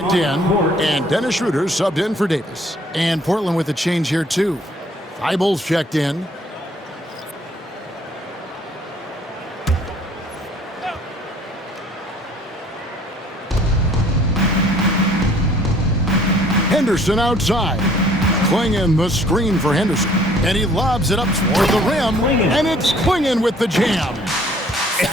In, and Dennis Schroeder subbed in for Davis. And Portland with a change here too. Feibel's checked in. Henderson outside. Klingon the screen for Henderson. And he lobs it up toward the rim. And it's Klingon with the jam.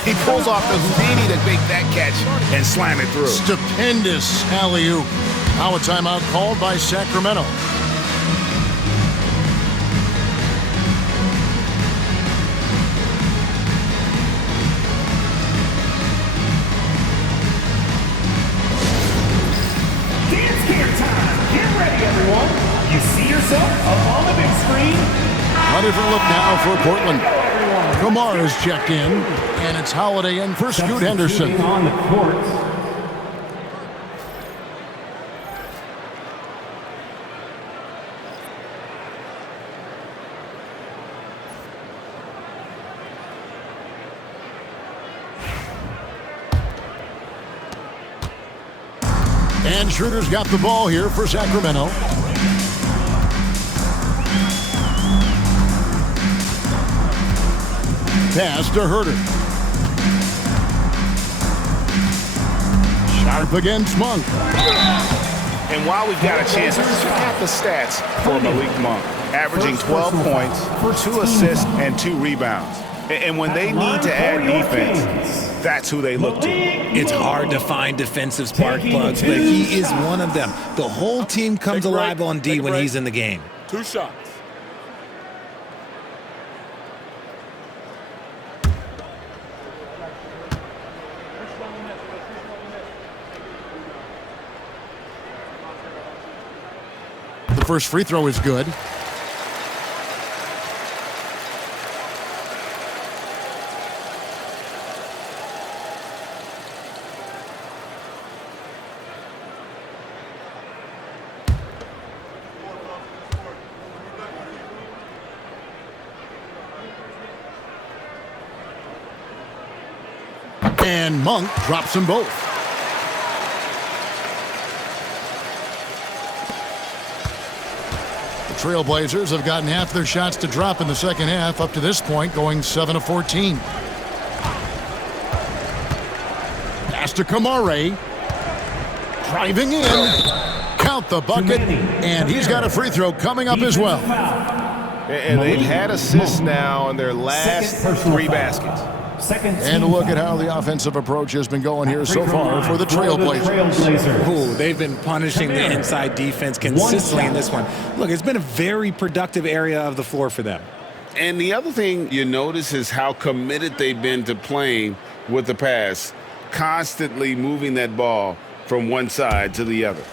He pulls off the Houdini to make that catch and slam it through. Stupendous alley-oop. Now a timeout called by Sacramento. Dance camp time. Get ready, everyone. You see yourself up on the big screen. A different look now for Portland. Kamara's checked in, and it's Holiday in for Scoot Henderson. On the court. And Schroeder's got the ball here for Sacramento. Pass to Herter. Sharp against Monk. And while we've got a chance, let's check out the stats for Malik Monk. Averaging 12 points, 2 assists, and 2 rebounds. And when they need to add defense, that's who they look to. It's hard to find defensive spark plugs, but he is one of them. The whole team comes alive on D when he's in the game. 2 shots. The first free throw is good. And Monk drops them both. The TrailBlazers have gotten half their shots to drop in the second half, up to this point going 7 of 14. Pass to Kamara. Driving in. Count the bucket. And he's got a free throw coming up as well. And they've had assists now in their last 3 baskets. And look at how the offensive approach has been going here so far for the TrailBlazers. Ooh, they've been punishing the inside defense consistently in this one. Look, it's been a very productive area of the floor for them. And the other thing you notice is how committed they've been to playing with the pass, constantly moving that ball from one side to the other.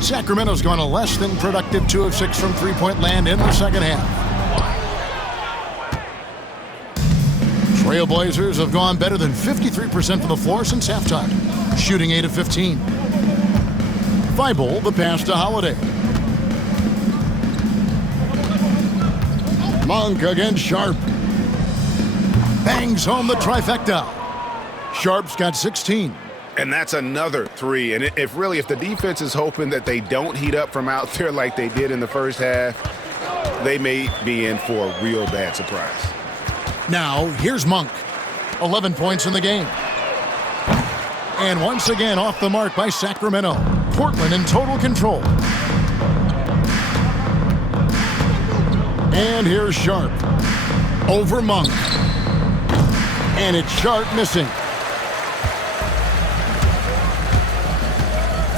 Sacramento's gone a less than productive 2 of 6 from three-point land in the second half. TrailBlazers have gone better than 53% from the floor since halftime, shooting 8 of 15. Feibel, the pass to Holiday. Monk against Sharp. Bangs home the trifecta. Sharp's got 16. And that's another 3. And if the defense is hoping that they don't heat up from out there like they did in the first half, they may be in for a real bad surprise. Now, here's Monk. 11 points in the game. And once again off the mark by Sacramento. Portland in total control. And here's Sharp. Over Monk. And it's Sharp missing.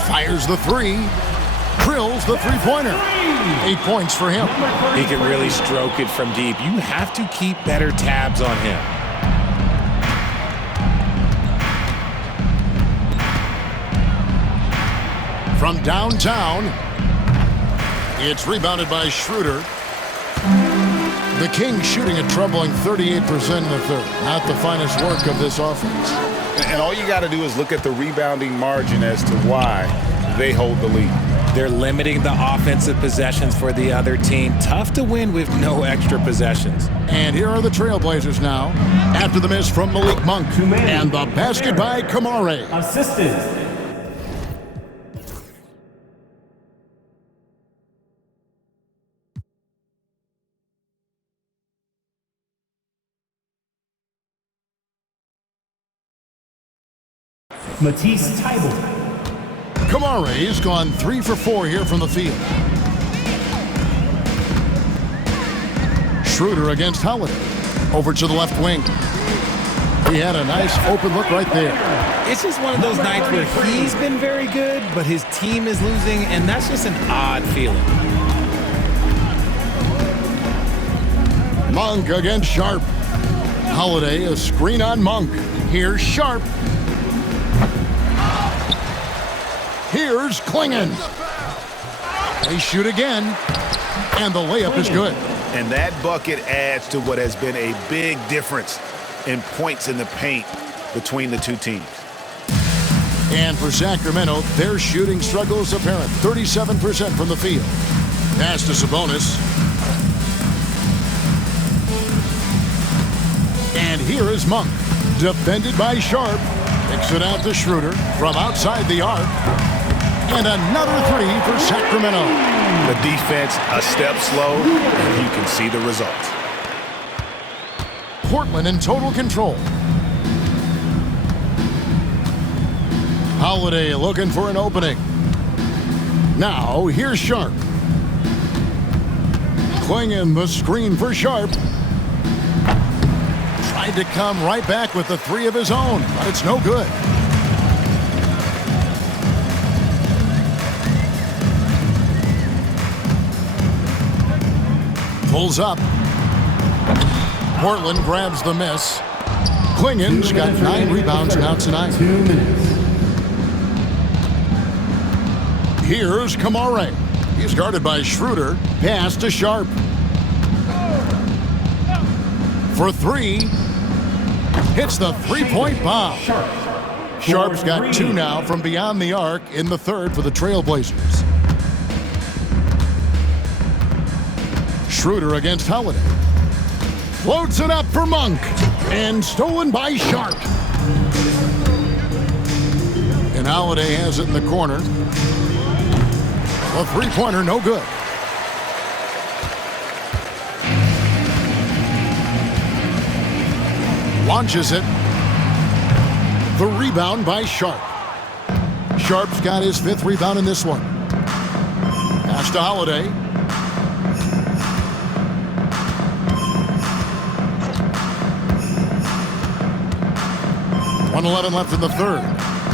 Fires the 3. Drills the three-pointer. 8 points for him. He can really stroke it from deep. You have to keep better tabs on him. From downtown, it's rebounded by Schroeder. The Kings shooting a troubling 38% in the third. Not the finest work of this offense. And all you got to do is look at the rebounding margin as to why they hold the lead. They're limiting the offensive possessions for the other team. Tough to win with no extra possessions. And here are the Trailblazers now. After the miss from Malik Monk. And the basket by Kamare. Assistance. Matisse Tybalt. Kamare has gone 3 for 4 here from the field. Schroeder against Holiday. Over to the left wing. He had a nice open look right there. It's just one of those nights where he's been very good, but his team is losing, and that's just an odd feeling. Monk against Sharp. Holiday, a screen on Monk. Here's Sharp. Here's Klingon. They shoot again, and the layup is good. And that bucket adds to what has been a big difference in points in the paint between the two teams. And for Sacramento, their shooting struggle is apparent. 37% from the field. Pass to Sabonis. And here is Monk. Defended by Sharp. Kicks it out to Schroeder from outside the arc. And another three for Sacramento. The defense a step slow, and you can see the results. Portland in total control. Holiday looking for an opening. Now, here's Sharp. Klingon the screen for Sharp. Tried to come right back with the three of his own, but it's no good. Pulls up. Portland grabs the miss. Klingon's got 9 rebounds now tonight. 2 minutes. Here's Kamare. He's guarded by Schroeder. Pass to Sharp. For 3. Hits the three-point bomb. Sharp's got 2 now from beyond the arc in the third for the Trailblazers. Schroeder against Holiday. Floats it up for Monk. And stolen by Sharp. And Holiday has it in the corner. A three-pointer, no good. Launches it. The rebound by Sharp. Sharp's got his 5th rebound in this one. Pass to Holiday. .11 left in the third.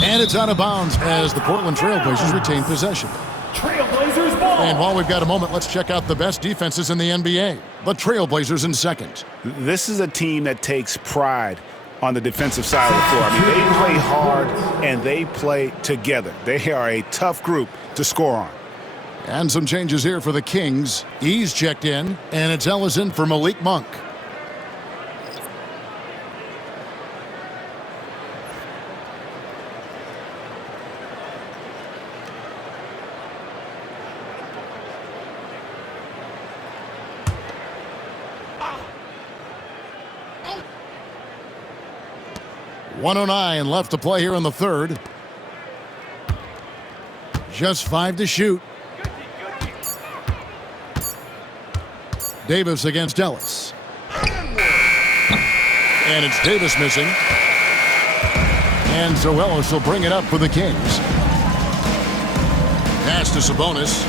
And it's out of bounds as the Portland Trailblazers retain possession. Trailblazers ball. And while we've got a moment, let's check out the best defenses in the NBA. The Trailblazers in second. This is a team that takes pride on the defensive side of the floor. I mean, they play hard and they play together. They are a tough group to score on. And some changes here for the Kings. He's checked in, and it's Ellison for Malik Monk. .109 left to play here in the third. Just 5 to shoot. Davis against Ellis. And it's Davis missing. And so Ellis will bring it up for the Kings. Pass to Sabonis.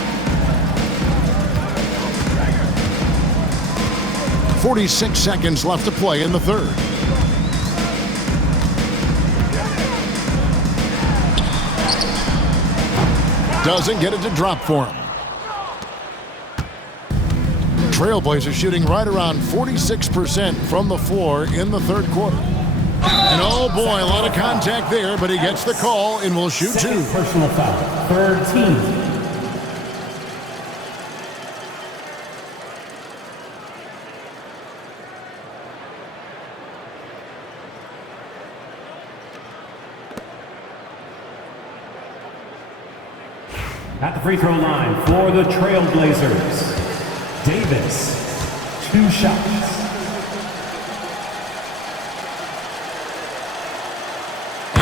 46 seconds left to play in the third. Doesn't get it to drop for him. Trailblazers shooting right around 46% from the floor in the third quarter. And oh boy, a lot of contact there, but he gets the call and will shoot 2. Personal foul. Third team. At the free throw line for the TrailBlazers, Davis, 2 shots.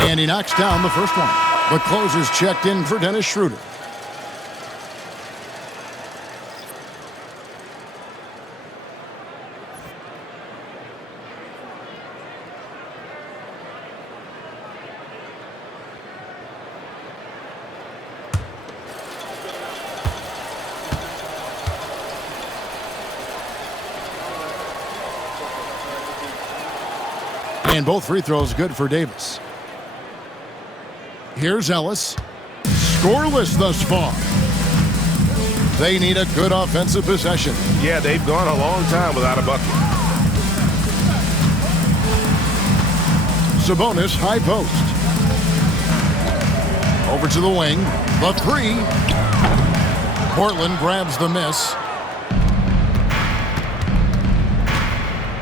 And he knocks down the first one. The closer's checked in for Dennis Schroeder. And both free throws good for Davis. Here's Ellis. Scoreless thus far. They need a good offensive possession. Yeah, they've gone a long time without a bucket. Sabonis high post. Over to the wing. The three. Portland grabs the miss.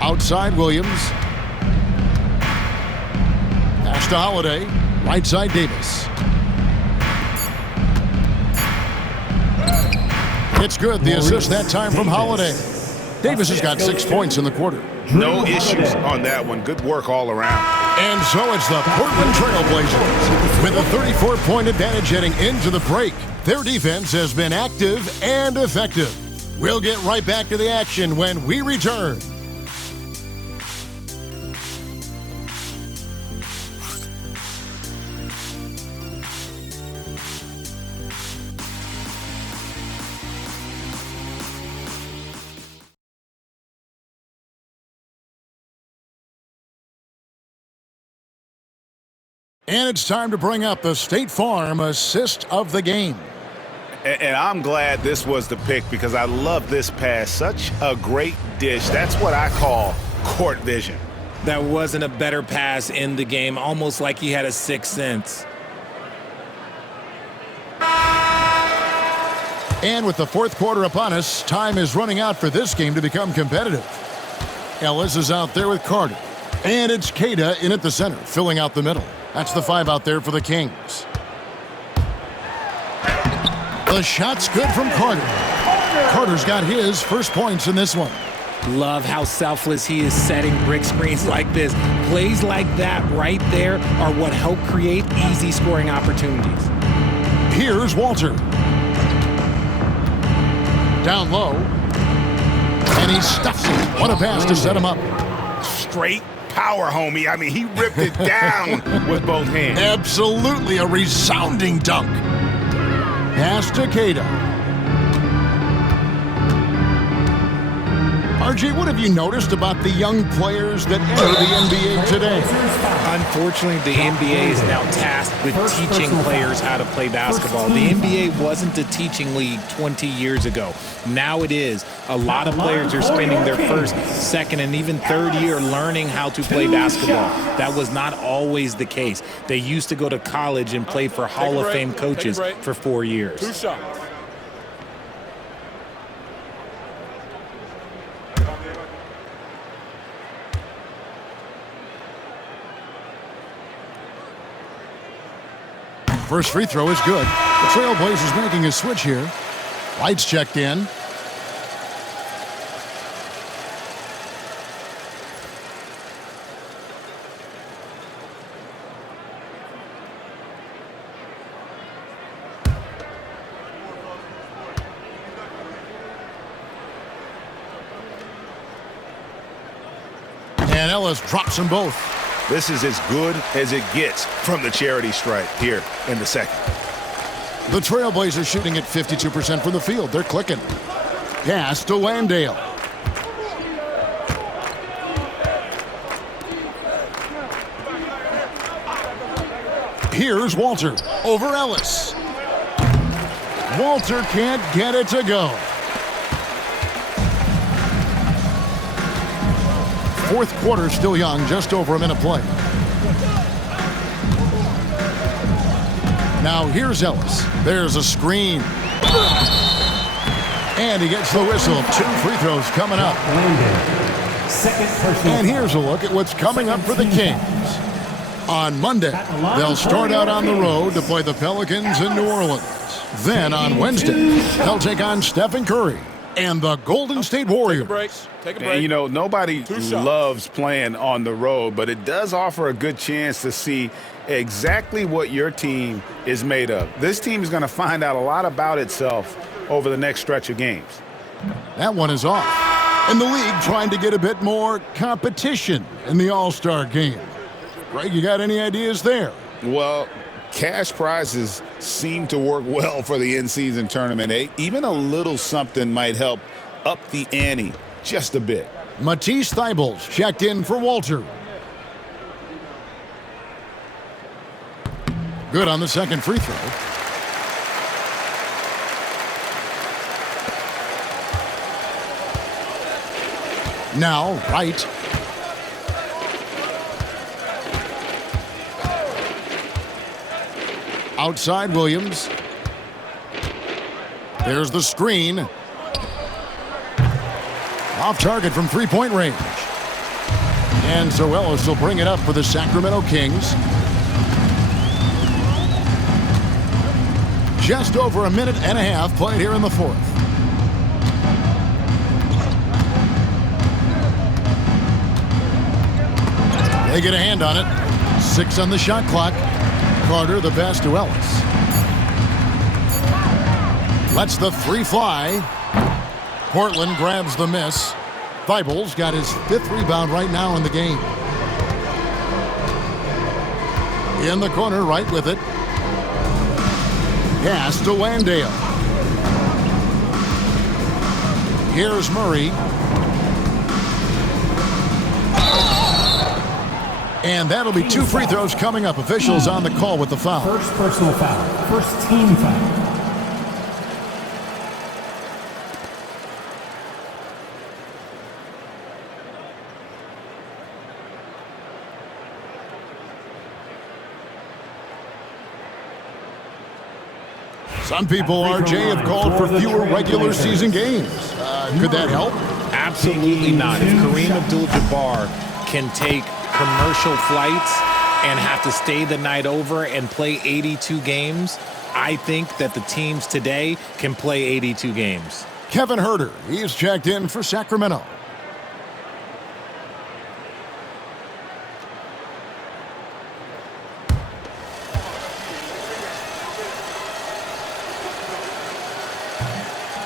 Outside Williams. Pass to Holiday. Right side Davis. It's good. The assist that time from Holiday. Davis has got 6 points in the quarter. No issues on that one. Good work all around. And so it's the Portland TrailBlazers with a 34-point advantage heading into the break. Their defense has been active and effective. We'll get right back to the action when we return. And it's time to bring up the State Farm assist of the game. And I'm glad this was the pick because I love this pass. Such a great dish. That's what I call court vision. That wasn't a better pass in the game, almost like he had a sixth sense. And with the fourth quarter upon us, time is running out for this game to become competitive. Ellis is out there with Carter. And it's Queta in at the center, filling out the middle. That's the 5 out there for the Kings. The shot's good from Carter. Carter's got his first points in this one. Love how selfless he is setting brick screens like this. Plays like that right there are what help create easy scoring opportunities. Here's Walter. Down low. And he stuffs it. What a pass to set him up. Straight power, homie. I mean, he ripped it down with both hands. Absolutely a resounding dunk. Pass to Queta. RJ, what have you noticed about the young players that enter the NBA today? Unfortunately, the NBA is now tasked with teaching players how to play basketball. The NBA wasn't a teaching league 20 years ago. Now it is. A lot of players are spending their first, second, and even third year learning how to play basketball. That was not always the case. They used to go to college and play for Hall of Fame coaches for 4 years. 2 shots. First free throw is good. The TrailBlazers making a switch here. Lights checked in. And Ellis drops them both. This is as good as it gets from the charity stripe here in the second. The TrailBlazers shooting at 52% from the field. They're clicking. Pass to Landale. Here's Walter over Ellis. Walter can't get it to go. Fourth quarter still young, just over a minute play. Now here's Ellis. There's a screen. And he gets the whistle. 2 free throws coming up. And here's a look at what's coming up for the Kings. On Monday, they'll start out on the road to play the Pelicans in New Orleans. Then on Wednesday, they'll take on Stephen Curry and the Golden State Warriors. Take a break. And, you know, nobody loves playing on the road, but it does offer a good chance to see exactly what your team is made of. This team is going to find out a lot about itself over the next stretch of games. That one is off. And the league trying to get a bit more competition in the All-Star game. Greg, you got any ideas there? Well, cash prizes seem to work well for the in-season tournament. Even a little something might help up the ante just a bit. Matisse Thybulle checked in for Walter. Good on the second free throw. Now, Wright. Outside Williams. There's the screen. Off target from three-point range. And so Ellis will bring it up for the Sacramento Kings. Just over a minute and a half played here in the fourth. They get a hand on it. 6 on the shot clock. Carter the pass to Ellis. Lets the three fly. Portland grabs the miss. Thybulle's got his 5th rebound right now in the game. In the corner, right with it. Pass to Landale. Here's Murray. And that'll be 2 free throws coming up. Officials on the call with the foul. First personal foul. First team foul. Some people, RJ, have called for fewer regular season games. Could that help? Absolutely not. If Kareem Abdul-Jabbar can take commercial flights and have to stay the night over and play 82 games, I think that the teams today can play 82 games. Kevin Huerter, he's checked in for Sacramento.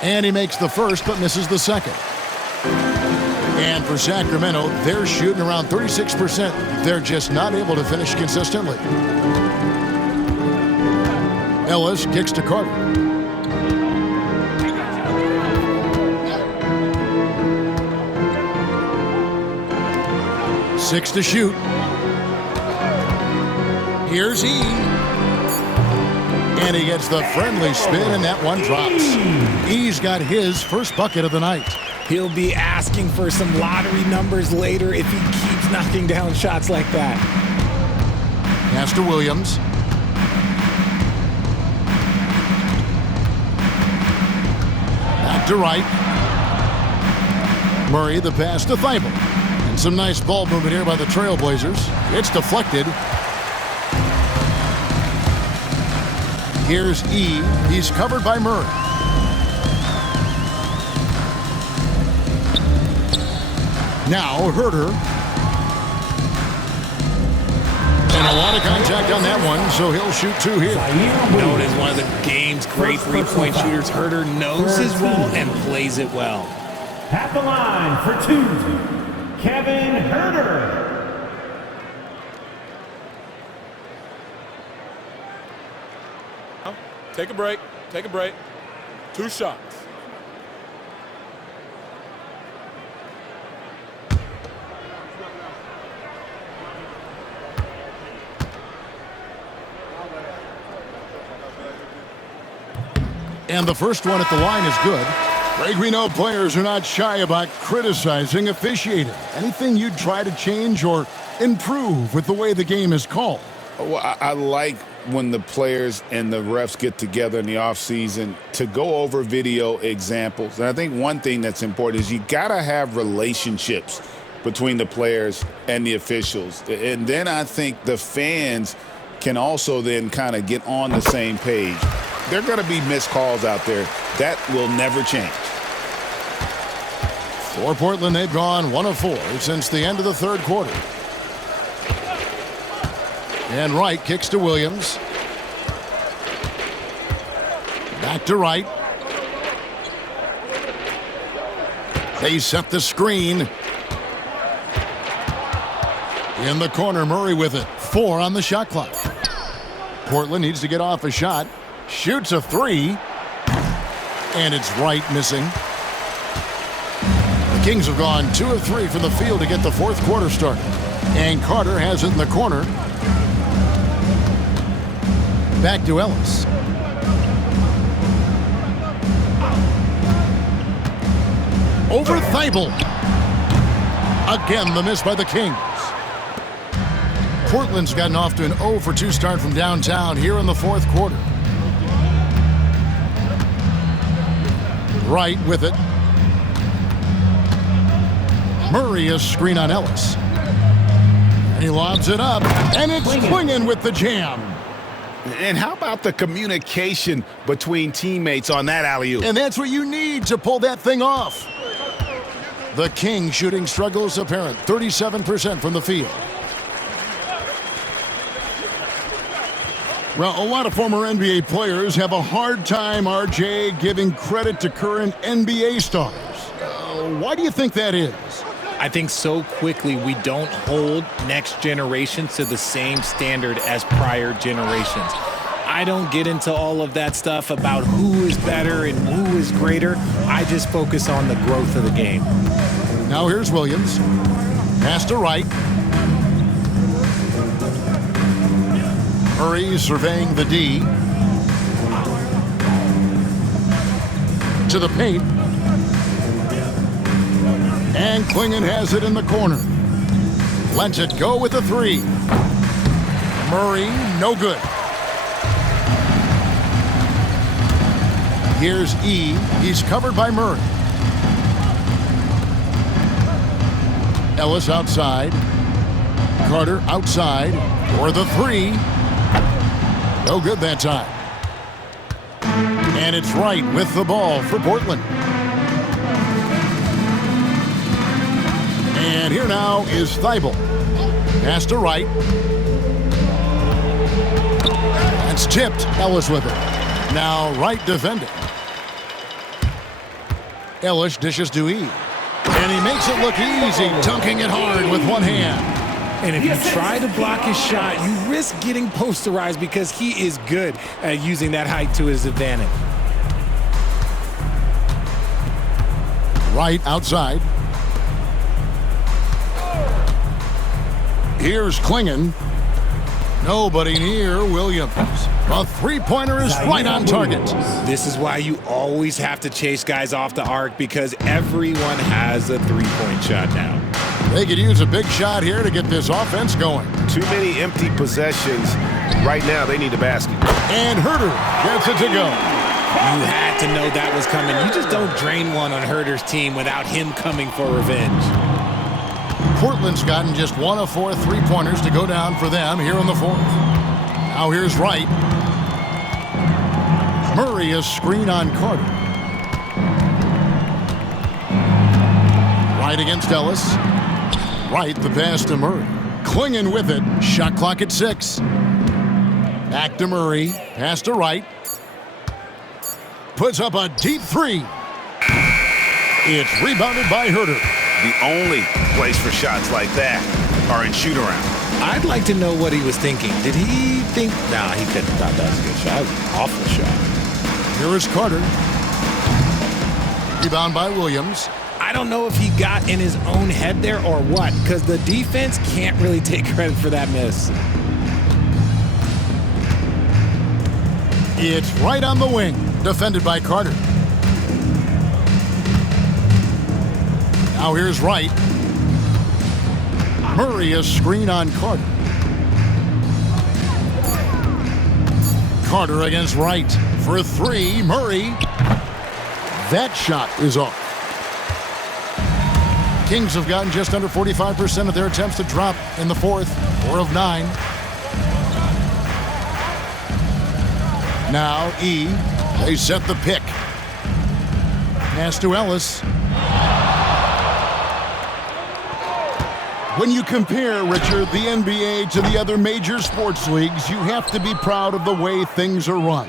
And he makes the first but misses the second. And for Sacramento, they're shooting around 36%. They're just not able to finish consistently. Ellis kicks to Carter. Six to shoot. Here's E. And he gets the friendly spin, and that one drops. He's got his first bucket of the night. He'll be asking for some lottery numbers later if he keeps knocking down shots like that. Pass to Williams. Back to Wright. Murray the pass to Thybulle. And some nice ball movement here by the TrailBlazers. It's deflected. Here's E. He's covered by Murray. Now Huerter. And a lot of contact on that one, so he'll shoot 2 here. Known as one of the game's great three-point shooters, Huerter knows his role and plays it well. At the line for 2, Kevin Huerter. Take a break. Take a break. 2 shots. And the first one at the line is good. Greg, we know players are not shy about criticizing officiating. Anything you'd try to change or improve with the way the game is called? Well, I like when the players and the refs get together in the offseason to go over video examples. And I think one thing that's important is you got to have relationships between the players and the officials. And then I think the fans can also then kind of get on the same page. There are going to be missed calls out there. That will never change. For Portland, they've gone 1 of 4 since the end of the third quarter. And Wright kicks to Williams. Back to Wright. They set the screen. In the corner, Murray with it. 4 on the shot clock. Portland needs to get off a shot. Shoots a 3. And it's Wright missing. The Kings have gone 2 of 3 from the field to get the fourth quarter started. And Carter has it in the corner. Back to Ellis. Over Thibault. Again, the miss by the Kings. Portland's gotten off to an 0 for 2 start from downtown here in the fourth quarter. Wright with it. Murray a screen on Ellis. And he lobs it up. And it's Clingan with the jam. And how about the communication between teammates on that alley-oop? And that's what you need to pull that thing off. The King shooting struggles apparent. 37% from the field. Well, a lot of former NBA players have a hard time, RJ, giving credit to current NBA stars. Why do you think that is? I think so quickly we don't hold next generations to the same standard as prior generations. I don't get into all of that stuff about who is better and who is greater. I just focus on the growth of the game. Now here's Williams. Pass to Wright. Murray surveying the D. To the paint. And Clingan has it in the corner. Lets it go with the 3. Murray, no good. Here's E. He's covered by Murray. Ellis outside. Carter outside for the 3. No good that time. And it's Wright with the ball for Portland. And here now is Thibault. Pass to Wright. That's tipped. Ellis with it. Now Wright defending. Ellis dishes to E. And he makes it look easy, dunking it hard with one hand. And if you try to block his shot, you risk getting posterized because he is good at using that height to his advantage. Wright outside. Here's Clingan. Nobody near Williams. A three-pointer is right on target. This is why you always have to chase guys off the arc because everyone has a three-point shot now. They could use a big shot here to get this offense going. Too many empty possessions. Right now, they need a basket. And Herter gets it to go. You had to know that was coming. You just don't drain one on Herter's team without him coming for revenge. Portland's gotten just 1 of 4 three-pointers to go down for them here in the fourth. Now here's Wright. Murray a screen on Carter. Wright against Ellis. Wright the pass to Murray. Clingan with it. Shot clock at 6. Back to Murray. Pass to Wright. Puts up a deep 3. It's rebounded by Herter. The only place for shots like that are in shoot-around. I'd like to know what he was thinking. Did he think... Nah, he couldn't have thought that was a good shot. That was an awful shot. Here is Carter. Rebound by Williams. I don't know if he got in his own head there or what, because the defense can't really take credit for that miss. It's right on the wing. Defended by Carter. Now here's Wright. Murray a screen on Carter. Carter against Wright for 3. Murray. That shot is off. Kings have gotten just under 45% of their attempts to drop in the fourth. 4 of 9. Now E. They set the pick. Pass to Ellis. When you compare, Richard, the NBA to the other major sports leagues, you have to be proud of the way things are run.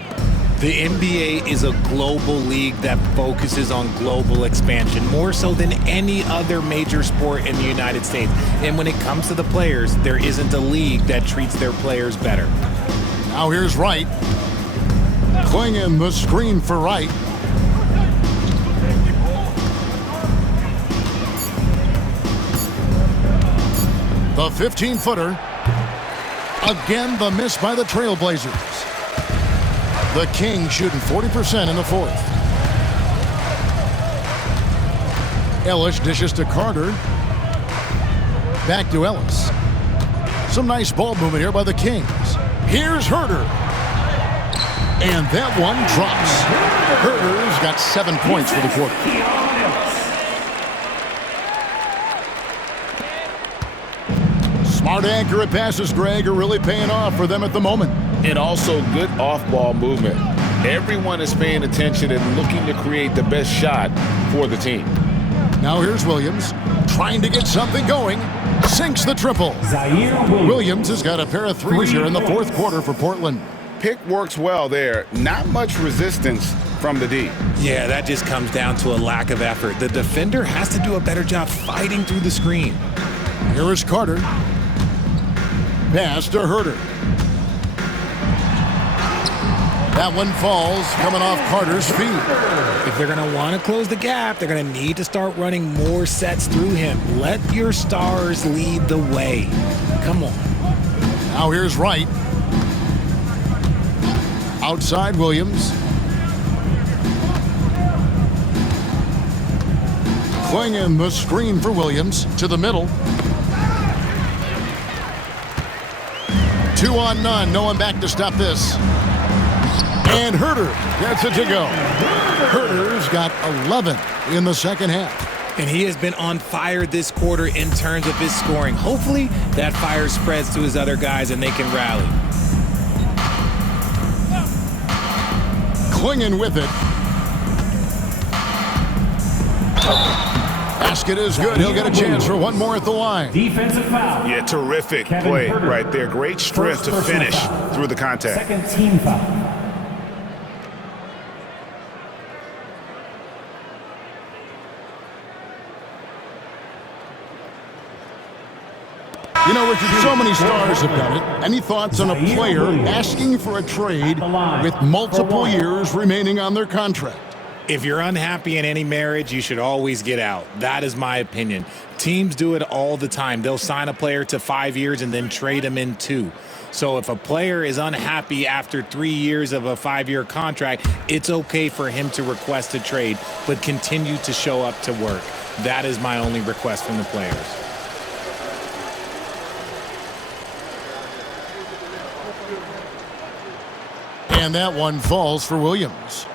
The NBA is a global league that focuses on global expansion, more so than any other major sport in the United States. And when it comes to the players, there isn't a league that treats their players better. Now here's Wright. Clinging the screen for Wright. The 15-footer. Again, the miss by the TrailBlazers. The Kings shooting 40% in the fourth. Ellis dishes to Carter. Back to Ellis. Some nice ball movement here by the Kings. Here's Herter. And that one drops. Herter's got 7 points for the quarter. Smart, accurate passes, Greg, are really paying off for them at the moment. And also good off-ball movement. Everyone is paying attention and looking to create the best shot for the team. Now here's Williams, trying to get something going. Sinks the triple. Williams has got a pair of threes here in the fourth quarter for Portland. Pick works well there. Not much resistance from the D. Yeah, that just comes down to a lack of effort. The defender has to do a better job fighting through the screen. Here is Carter. Pass to Herter. That one falls, coming off Carter's feet. If they're going to want to close the gap, they're going to need to start running more sets through him. Let your stars lead the way. Come on. Now here's Wright. Outside Williams. Clinging the screen for Williams to the middle. 2 on none. No one back to stop this. And Herter gets it to go. Herter's got 11 in the second half. And he has been on fire this quarter in terms of his scoring. Hopefully that fire spreads to his other guys and they can rally. Clinging with it. Basket is good. He'll get a chance for one more at the line. Defensive foul. Yeah, terrific play right there. Great strength to finish through the contact. Second team foul. You know, Richard, so many stars have done it. Any thoughts on a player asking for a trade with multiple years remaining on their contract? If you're unhappy in any marriage, you should always get out. That is my opinion. Teams do it all the time. They'll sign a player to 5 years and then trade him in 2. So if a player is unhappy after 3 years of a 5-year contract, it's okay for him to request a trade, but continue to show up to work. That is my only request from the players. And that one falls for Williams.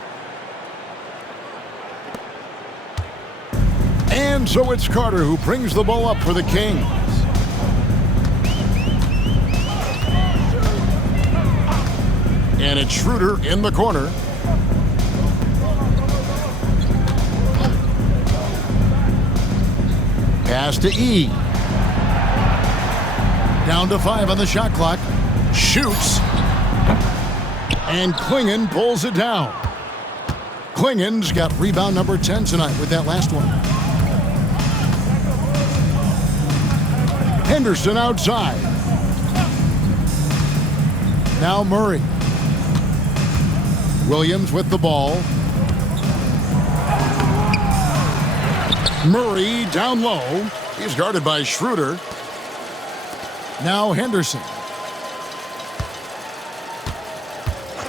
And so it's Carter who brings the ball up for the Kings. And it's Schroeder in the corner. Pass to E. Down to 5 on the shot clock. Shoots. And Klingon pulls it down. Klingon's got rebound number 10 tonight with that last one. Henderson outside. Now Murray. Williams with the ball. Murray down low. He's guarded by Schroeder. Now Henderson.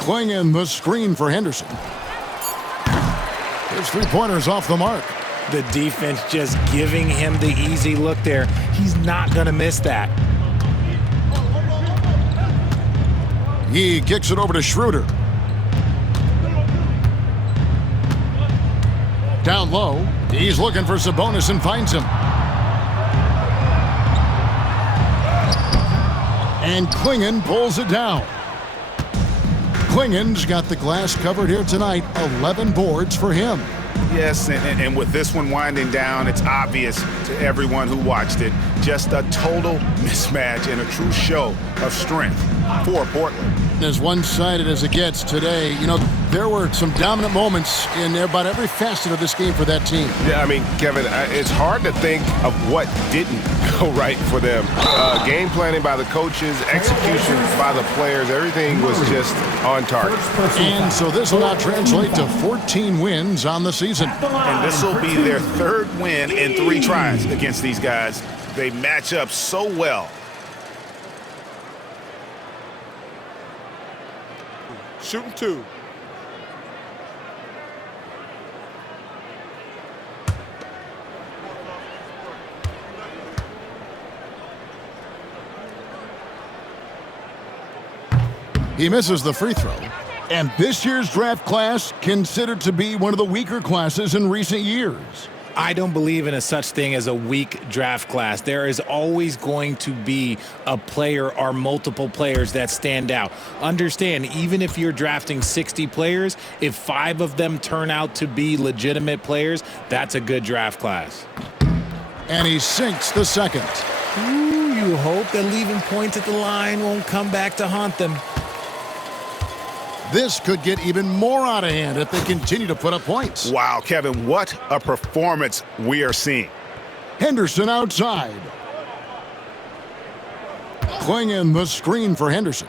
Clinging the screen for Henderson. His three-pointer's off the mark. The defense just giving him the easy look there. He's not going to miss that. He kicks it over to Schroeder. Down low. He's looking for Sabonis and finds him. And Klingon pulls it down. Klingen's got the glass covered here tonight. 11 boards for him. Yes, and with this one winding down, it's obvious to everyone who watched it. Just a total mismatch and a true show of strength for Portland. As one-sided as it gets today, you know, there were some dominant moments in about every facet of this game for that team. Yeah, I mean, Kevin, it's hard to think of what didn't go right for them. Game planning by the coaches, execution by the players, everything was just on target. And so this will now translate to 14 wins on the season. And this will be their third win in 3 tries against these guys. They match up so well. Shooting 2. He misses the free throw. And this year's draft class considered to be one of the weaker classes in recent years. I don't believe in a such thing as a weak draft class. There is always going to be a player or multiple players that stand out. Understand, even if you're drafting 60 players, if 5 of them turn out to be legitimate players, that's a good draft class. And he sinks the second. Ooh, you hope that leaving points at the line won't come back to haunt them. This could get even more out of hand if they continue to put up points. Wow, Kevin, what a performance we are seeing. Henderson outside. Klingen the screen for Henderson.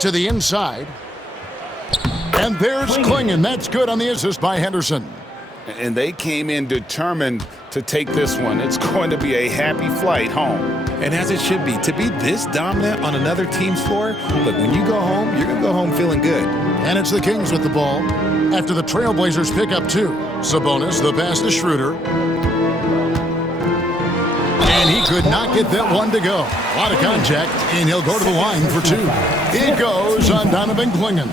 To the inside. And there's Klingen. That's good on the assist by Henderson. And they came in determined to take this one. It's going to be a happy flight home. And as it should be, to be this dominant on another team's floor, look, when you go home, you're going to go home feeling good. And it's the Kings with the ball after the TrailBlazers pick up 2. Sabonis, the pass to Schroeder. And he could not get that one to go. A lot of contact, and he'll go to the line for 2. It goes on Donovan Klingen.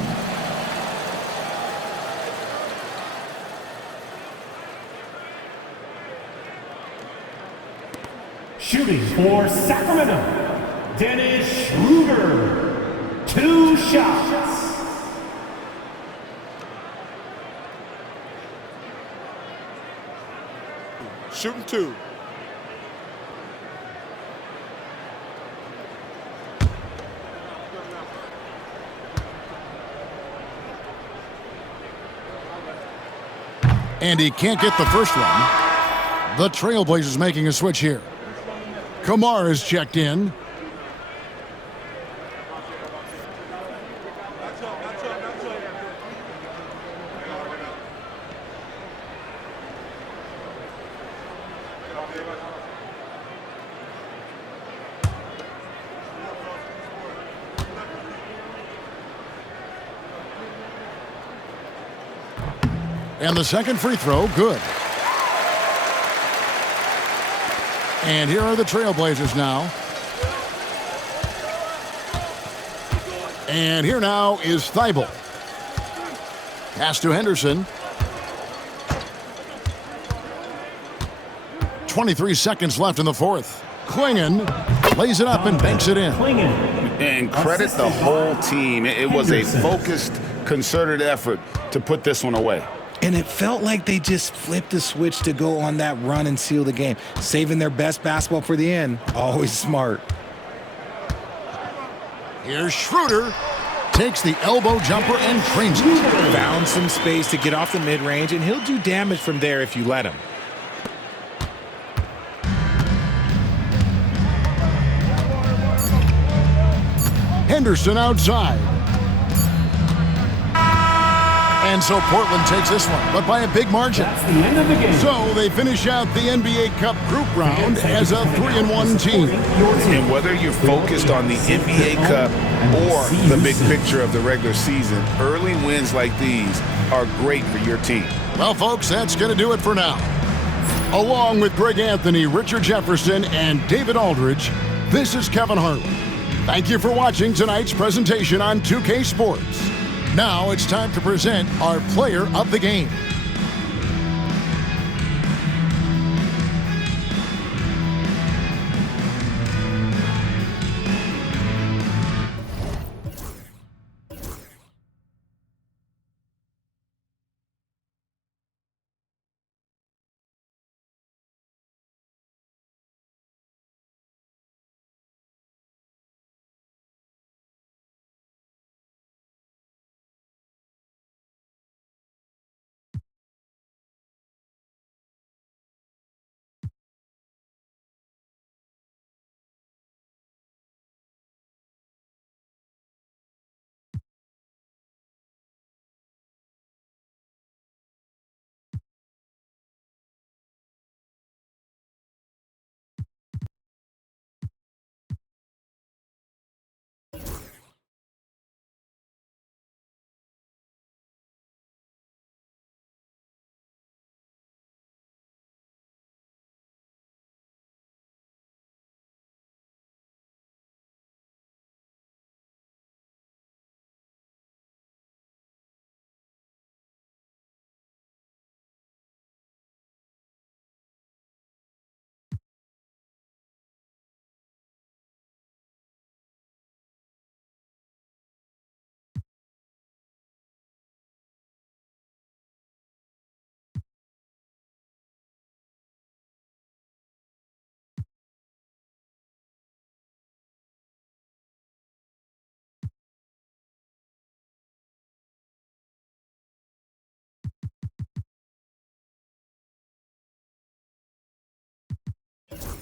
Shooting for Sacramento, Dennis Schroeder. 2 shots. Shooting 2. And he can't get the first one. The TrailBlazers making a switch here. Kamar is checked in. And the second free throw, good. And here are the TrailBlazers now. And here now is Thibault. Pass to Henderson. 23 seconds left in the fourth. Klingen lays it up and banks it in. And credit the whole team. It was a focused, concerted effort to put this one away. And it felt like they just flipped the switch to go on that run and seal the game. Saving their best basketball for the end. Always smart. Here's Schroeder. Takes the elbow jumper and creams it. Found some space to get off the mid-range, and he'll do damage from there if you let him. Henderson outside. And so Portland takes this one, but by a big margin. That's the end of the game. So they finish out the NBA Cup group round as a 3-1 team. And whether you're focused on the NBA Cup or the big picture of the regular season, early wins like these are great for your team. Well, folks, that's going to do it for now. Along with Greg Anthony, Richard Jefferson, and David Aldridge, this is Kevin Harlan. Thank you for watching tonight's presentation on 2K Sports. Now it's time to present our player of the game. Number